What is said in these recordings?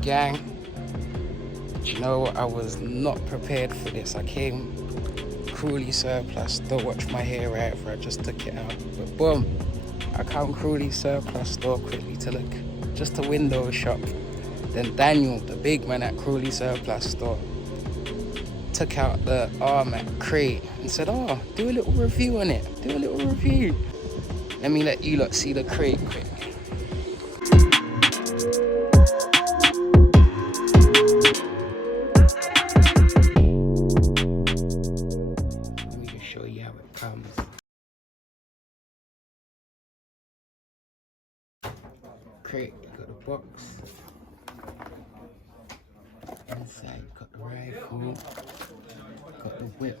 Gang, do you know what? I was not prepared for this. I came Crawley Surplus Store, watch my hair right after I just took it out. But boom, I come Crawley Surplus Store quickly to look, just a window shop. Then Daniel, the big man at Crawley Surplus Store, took out the Airmaks KRAiT and said, oh, do a little review on it. Do a little review. Let me let you lot see the KRAiT quick. Let me just show you how it comes. KRAiT, got the box. Inside, got the rifle. Got the whip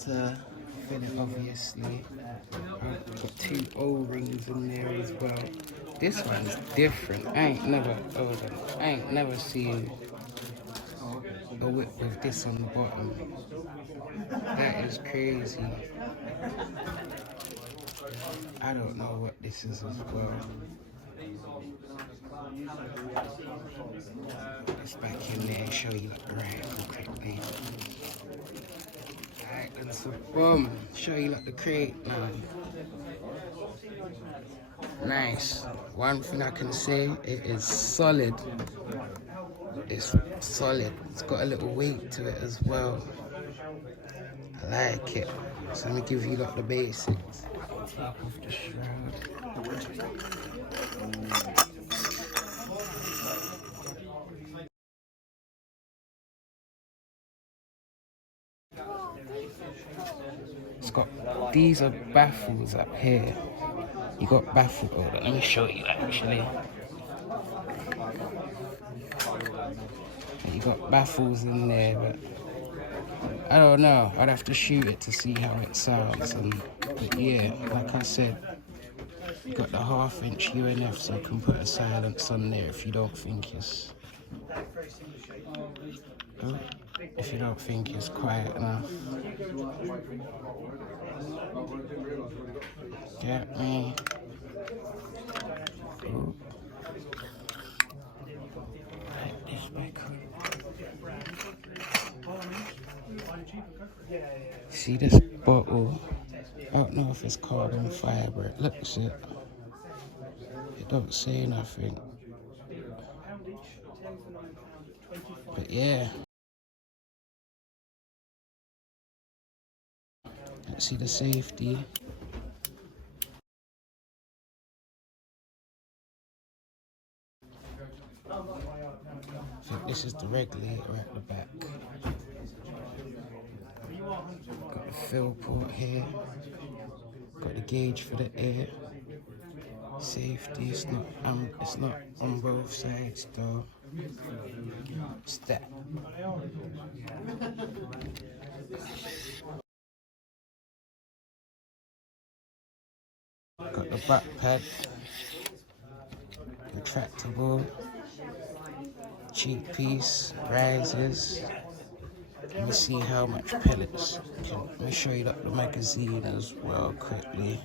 to fill it, obviously. I've got 2 O-rings in there as well. This one's different. I ain't never seen a whip with this on the bottom. That is crazy. I don't know what this is as well. Let's back in there and show you like the rifle quickly. Alright, then so boom, show you like the KRAiT now. Nice. One thing I can say, it is solid. It's solid. It's got a little weight to it as well. I like it. So let me give you like the basics. Take off the shroud. It's got, these are baffles up here. You got baffle, oh, let me show you actually. You got baffles in there, but I don't know. I'd have to shoot it to see how it sounds. But yeah, like I said, you got the 1/2-inch UNF, so you can put a silence on there if you don't think it's quiet enough. Get me. Ooh. Like this back on. See this bottle? I don't know if it's carbon fiber. It looks it. It don't say nothing. But yeah. Let's see the safety. I think this is the regulator at the back. Got the fill port here. Got the gauge for the air. Safety, it's not on both sides though. It's that. Got the back pad. Retractable. Cheek piece, rises. Let me see how much pellets. Let me show you the magazine as well quickly.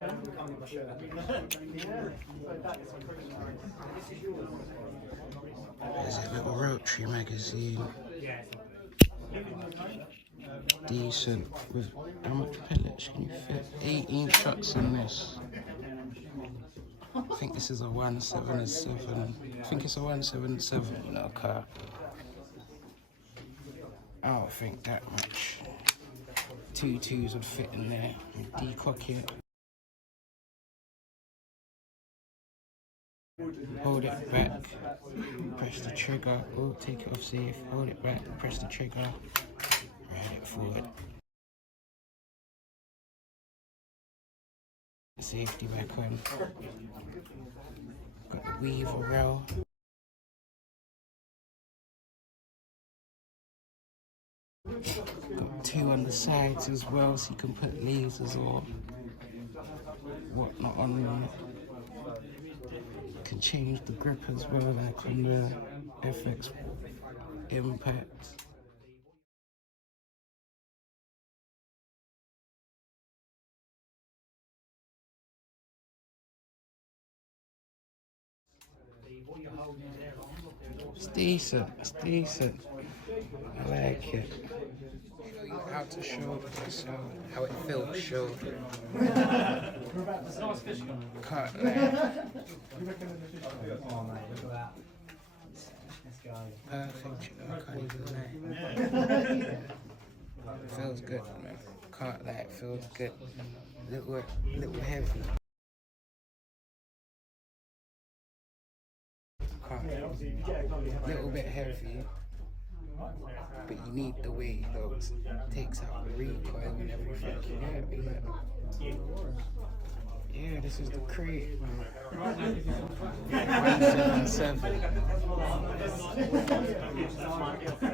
There's a little rotary magazine. Decent. With how much pellets can you fit? 18 shots in this. I think this is a 177. I think it's a 177 in a car. I don't think that much. 2 2s would fit in there. Decock it. Hold it back. Press the trigger. Oh, take it off safe. Hold it back. Press the trigger. Ride it forward. Safety back on. Got the weaver rail. Got two on the sides as well, so you can put lasers or whatnot on there. You can change the grip as well, like on the FX Impact. It's decent, it's decent. I like it. Show you how to shoulder this, so how it feels shoulder. Cut left. Perfect, you know, I can't even lie. Feels good, man. Can't lie, it feels good. Little heavy. Little bit heavy, but you need the weight though. It takes out the recoil and everything. You get me? Yeah, this is the KRAiT, man. 177. I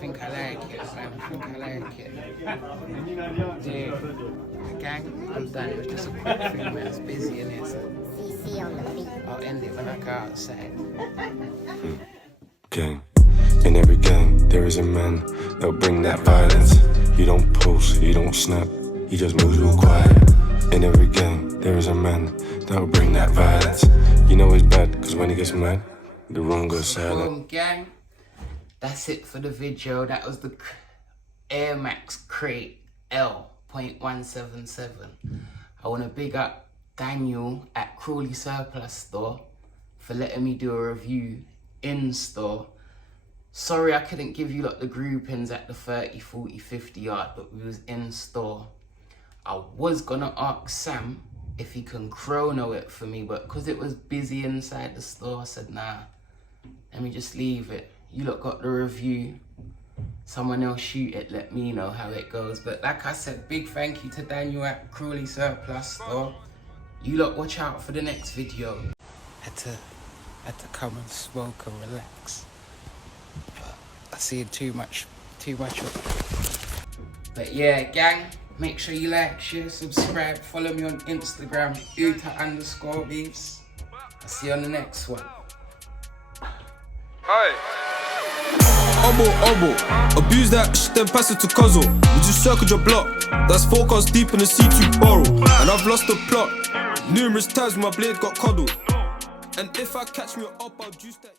think I like it, man. I think I like it. Yeah. Gang, I'm done. It was just a quick thing, man. It's busy in here, so I'll end it when I go outside. Gang. In every gang, there is a man that'll bring that violence. You don't post, you don't snap, he just moves real quiet. In every gang, there is a man that'll bring that violence. You know it's bad, cause when he gets mad, the room goes silent. Boom, gang. That's it for the video. That was the Airmaks KRAiT L 0.177. I want to big up Daniel at Crawley Surplus Store for letting me do a review in store. Sorry I couldn't give you like the groupings at the 30, 40, 50 yard, but we was in store. I was gonna ask Sam if he can chrono it for me, but because it was busy inside the store, I said, nah, let me just leave it. You lot got the review. Someone else shoot it, let me know how it goes. But like I said, big thank you to Daniel at Crawley Surplus Store. You lot watch out for the next video. Had to come and smoke and relax. I see too much of it. But yeah, gang, make sure you like, share, subscribe, follow me on Instagram, Uta_beefs. I'll see you on the next one. Hey. Obo, abuse that shit, then pass it to Cuzzo. We just circled your block, that's 4 cars deep in the C2 borrow. And I've lost the plot, numerous times my blade got cuddled. And if I catch me up, I'll juice that.